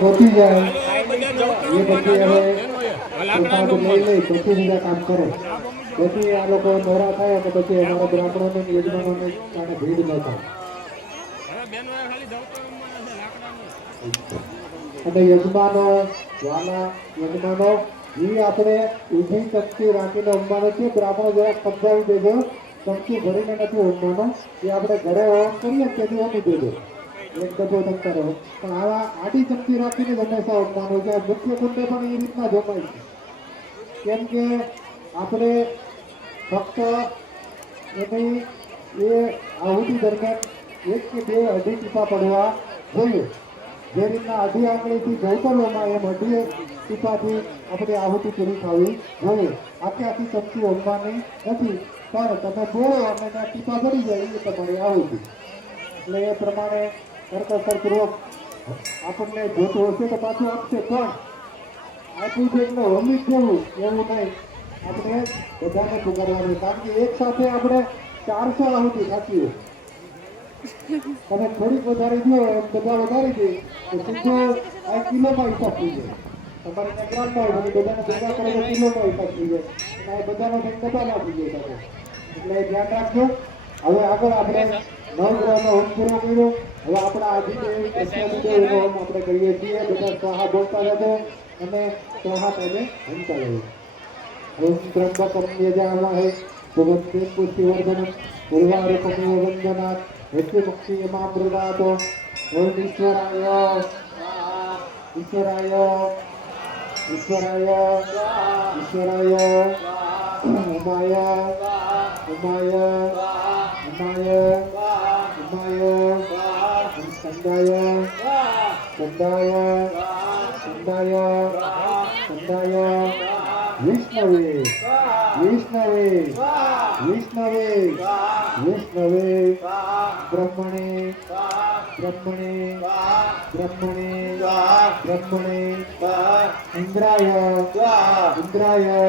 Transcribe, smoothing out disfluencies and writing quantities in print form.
પહોંચી જાય એ પછી હવે પ્રસાદ લઈ લઈ પછી બીજા કામ કરે. પછી આ લોકો નવરા થાય તો પછી અમારા બ્રાહ્મણોને યજમાનોને કારણે ભીડ ન થાય. અને યજમાનો વાલા યજમાનો એ આપણે ઊભી ચમચી રાખીને ઊંઘવાનું છે. બ્રાહ્મણો જરાક સમજાવી દેજો, ચમચી ભરીને નથી ઊંઘવાનું. એ આપણે ઘરે ઓન કરીએ તેથી ઊંઘી દેજો, એક ડબ્બો જમતા રહો. પણ આવા આડી ચમચી રાખીને જ હંમેશા ઊંઘવાનું છે. મુખ્ય કુંડે પણ એ રીતના જમાય છે, કેમ કે આપણે ફક્ત એની એ આહુતિ દરમિયાન એક કે બે અઢી ટીપા પડવા જોઈએ. જે રીતના અઢી આંગળીથી જવતલોમાં એમ અઢી ટીપાથી આપણે આહુતિ પૂરી થવી જોઈએ. આખી ચમચી ઊંઘવાની નથી, પણ તમે બોલો અને ત્યાં ટીપા પડી જાય એ તમારી આહુતિ. એટલે એ પ્રમાણે કરકસરપૂર્વક આપણને જોતું હશે તો પાછું આપશે, પણ આપ્યું છે એટલે હોમી જ જવું એવું નહીં. આપણે બધાને પુકારવાનું, કારણ કે એક સાથે આપણે 400 આહુતિ થતી હોય. તમે થોડીક વધારી દો એમ બધા વધારી દે તો સીધો આ કિલોમાં હિસાબ થઈ જાય. તમારે ત્યાં ગ્રામમાં હોય બધાને ભેગા કરો તો કિલોમાં હિસાબ થઈ જાય, અને આ બધાનો કંઈક ડબ્બામાં થઈ જાય સાથે. એટલે ધ્યાન રાખજો. હવે આગળ આપણે નવગ્રહનો હોમ પૂરો કર્યો. હવે આપણા આદિદેવ પ્રત્યાદિદેવનો હોમ આપણે કરીએ છીએ. બધા સ્વાહા બોલતા જતો અને સ્વાહા તેને હંતા જવું. ઓમ ત્રંબકમ યજામહે સુગંધિં પુષ્ટિવર્ધનમ ઉર્વારુકમિવ વંદનાત મૃત્યુમુક્ષીયમામૃતાત. ઓમ ઈશ્વરાય ઈશ્વરાય ઈશ્વરાય ઈશ્વરાય ઉમાય ઉમાય ઉમાય ઉમાય સ્કંદાય સ્કંદાય સ્કંદાય સ્કંદાય વિષ્ણવે વિષ્ણવે વિષ્ણવે વિષ્ણવે બ્રહ્મણે બ્રહ્મણે બ્રહ્મણે બ્રહ્મણે ઇન્દ્રાય ઇન્દ્રાય